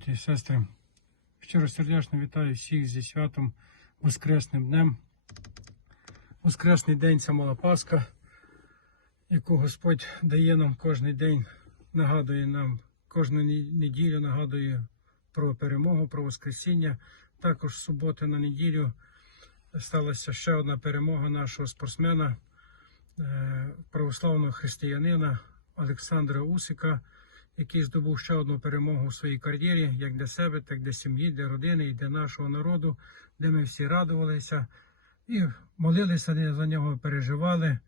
браті і сестри. Щиро сердечно вітаю всіх зі святом Воскресним днем. Воскресний день це мала Пасха, яку Господь дає нам кожен день, нагадує нам кожну неділю, нагадує про перемогу, про Воскресіння. Також з суботи на неділю сталася ще одна перемога нашого спортсмена, е, православного християнина Олександра Усика який здобув ще одну перемогу у своїй кар'єрі, як для себе, так для сім'ї, для родини і для нашого народу, де ми всі радувалися і молилися за нього, переживали.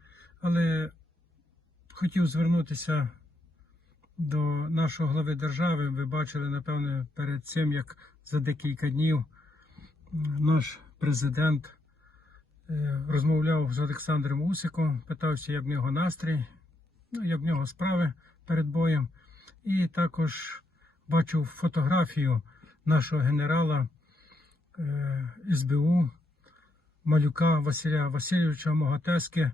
Але хотів звернутися до нашого глави держави. Ви бачили, напевне, перед цим, як за декілька днів наш президент е, розмовляв з Олександром Усиком, питався, як в нього настрій, ну, як в нього справи перед боєм. І також бачив фотографію нашого генерала е, СБУ Малюка Василя Васильовича Моготески.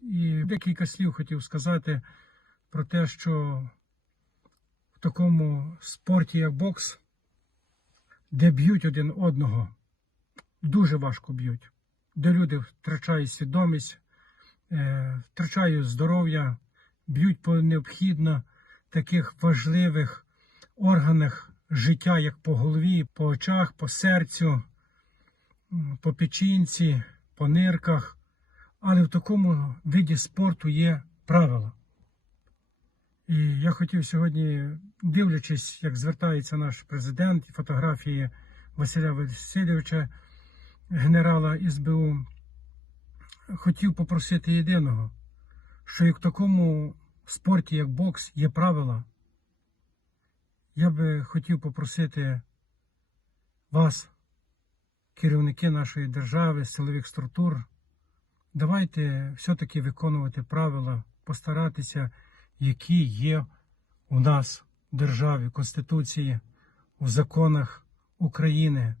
І декілька слів хотів сказати про те, що в такому спорті, як бокс, де б'ють один одного, дуже важко б'ють, де люди втрачають свідомість, е, втрачають здоров'я, б'ють по необхідно таких важливих органах життя, як по голові, по очах, по серцю, по печінці, по нирках. Але в такому виді спорту є правила. І я хотів сьогодні, дивлячись, як звертається наш президент, і фотографії Василя Васильовича, генерала СБУ, хотів попросити єдиного, що як в такому спорті, як бокс, є правила. Я би хотів попросити вас, керівники нашої держави, силових структур, давайте все-таки виконувати правила, постаратися, які є у нас в державі, в Конституції, в законах України.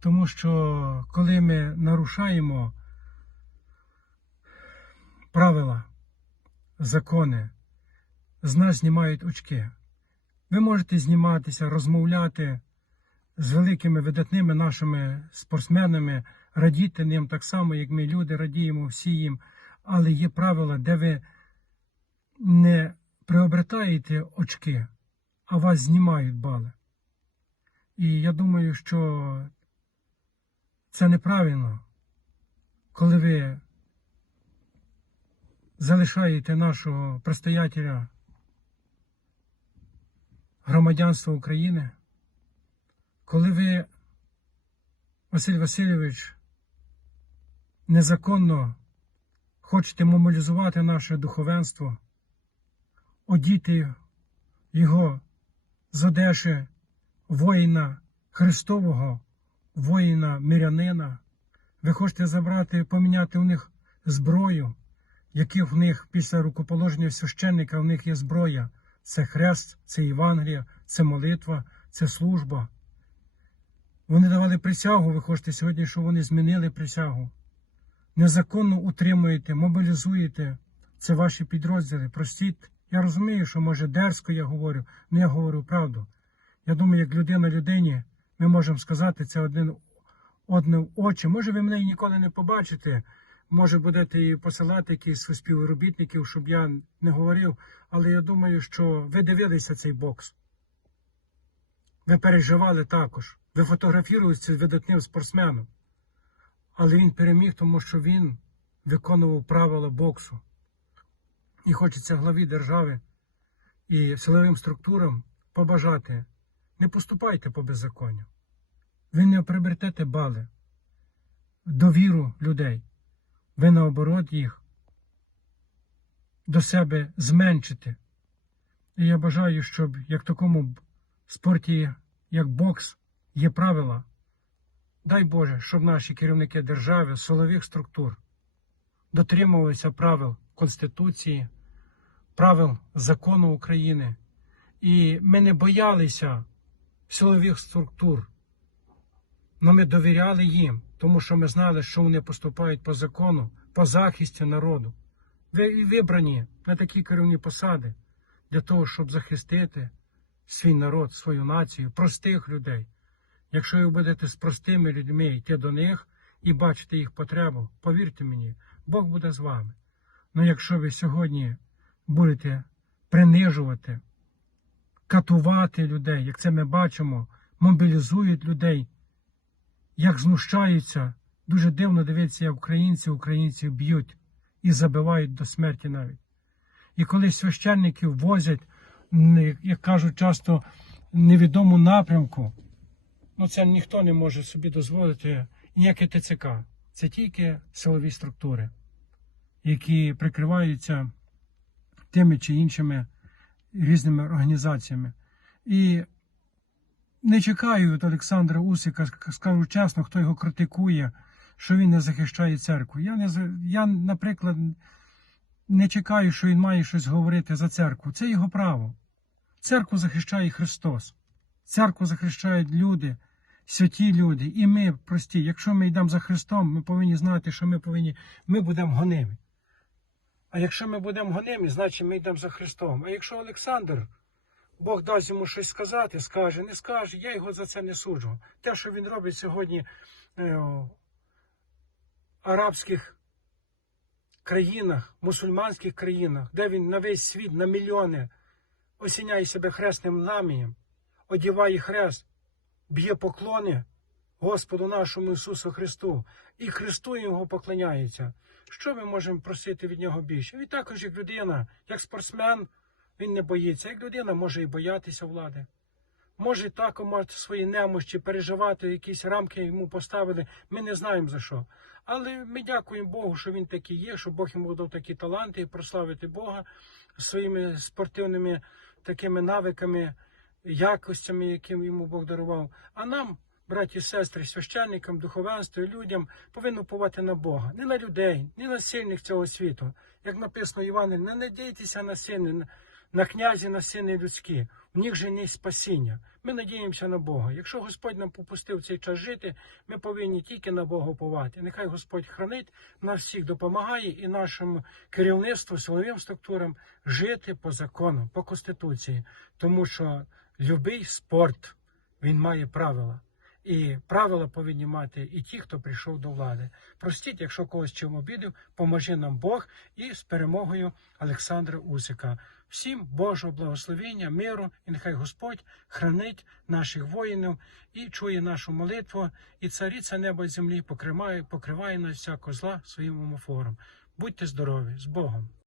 Тому що коли ми нарушаємо правила, закони, з нас знімають очки. Ви можете зніматися, розмовляти з великими видатними нашими спортсменами, радіти ним так само, як ми люди радіємо всі їм. Але є правила, де ви не приобретаєте очки, а вас знімають бали. І я думаю, що це неправильно, коли ви залишаєте нашого предстоятеля громадянства України, коли ви, Василь Васильович, незаконно хочете мобілізувати наше духовенство, одіти його з одежі воїна Христового, воїна мирянина, ви хочете забрати, поміняти у них зброю, які в них після рукоположення священника в них є зброя. Це хрест, це Євангелія, це молитва, це служба. Вони давали присягу, ви хочете сьогодні, щоб вони змінили присягу. Незаконно утримуєте, мобілізуєте. Це ваші підрозділи. Простіть. Я розумію, що може дерзко я говорю, але я говорю правду. Я думаю, як людина людині, ми можемо сказати це один одне в очі. Може, ви мене і ніколи не побачите. Може, будете і посилати якісь співробітників, щоб я не говорив. Але я думаю, що ви дивилися цей бокс. Ви переживали також. Ви фотографувалися з видатним спортсменом. Але він переміг, тому що він виконував правила боксу. І хочеться главі держави і силовим структурам побажати. Не поступайте по беззаконню. Ви не приобретете бали, довіру людей. Ви наоборот їх до себе зменшите. І я бажаю, щоб як в такому спорті, як бокс, є правила. Дай Боже, щоб наші керівники держави, силових структур дотримувалися правил Конституції, правил закону України. І ми не боялися силових структур, але ми довіряли їм, тому що ми знали, що вони поступають по закону, по захисті народу. Ви вибрані на такі керівні посади для того, щоб захистити свій народ, свою націю, простих людей. Якщо ви будете з простими людьми йти до них і бачити їх потребу, повірте мені, Бог буде з вами. Ну якщо ви сьогодні будете принижувати, катувати людей, як це ми бачимо, мобілізують людей, як знущаються, дуже дивно дивитися, як українці українців б'ють і забивають до смерті навіть. І коли священників возять, як кажуть часто, невідому напрямку, ну це ніхто не може собі дозволити ніяке ТЦК. Це тільки силові структури, які прикриваються тими чи іншими різними організаціями. І не чекаю від Олександра Усика, скажу чесно, хто його критикує, що він не захищає церкву. Я, не, я, наприклад, не чекаю, що він має щось говорити за церкву. Це його право. Церкву захищає Христос. Церкву захищають люди, святі люди. І ми прості. Якщо ми йдемо за Христом, ми повинні знати, що ми повинні, ми будемо гонимі. А якщо ми будемо гонимі, значить ми йдемо за Христом. А якщо Олександр, Бог дасть йому щось сказати, скаже, не скаже, я його за це не суджу. Те, що він робить сьогодні е, в арабських країнах, мусульманських країнах, де він на весь світ, на мільйони осіняє себе хресним знам'ям, одіває хрест, б'є поклони Господу нашому Ісусу Христу, і Христу його поклоняється. Що ми можемо просити від нього більше? Він також, як людина, як спортсмен, він не боїться. Як людина може і боятися влади. Може так мати свої немощі, переживати, якісь рамки йому поставили. Ми не знаємо за що. Але ми дякуємо Богу, що він такий є, що Бог йому дав такі таланти і прославити Бога своїми спортивними такими навиками, якостями, яким йому Бог дарував. А нам, браті сестри, священникам, духовенству, людям, повинно уповати на Бога, не на людей, не на сильних цього світу. Як написано Іване, не надійтеся на сини, на князі, на сини людські. В них же не спасіння. Ми надіємося на Бога. Якщо Господь нам попустив цей час жити, ми повинні тільки на Бога уповати. Нехай Господь хранить, нас всіх допомагає і нашому керівництву, силовим структурам жити по закону, по конституції, тому що любий спорт він має правила. І правила повинні мати і ті, хто прийшов до влади. Простіть, якщо когось чим обідав, поможи нам Бог і з перемогою Олександра Усика. Всім Божого благословення, миру, і нехай Господь хранить наших воїнів і чує нашу молитву, і цариця неба і землі покриває, покриває нас всякого зла своїм омофором. Будьте здорові з Богом!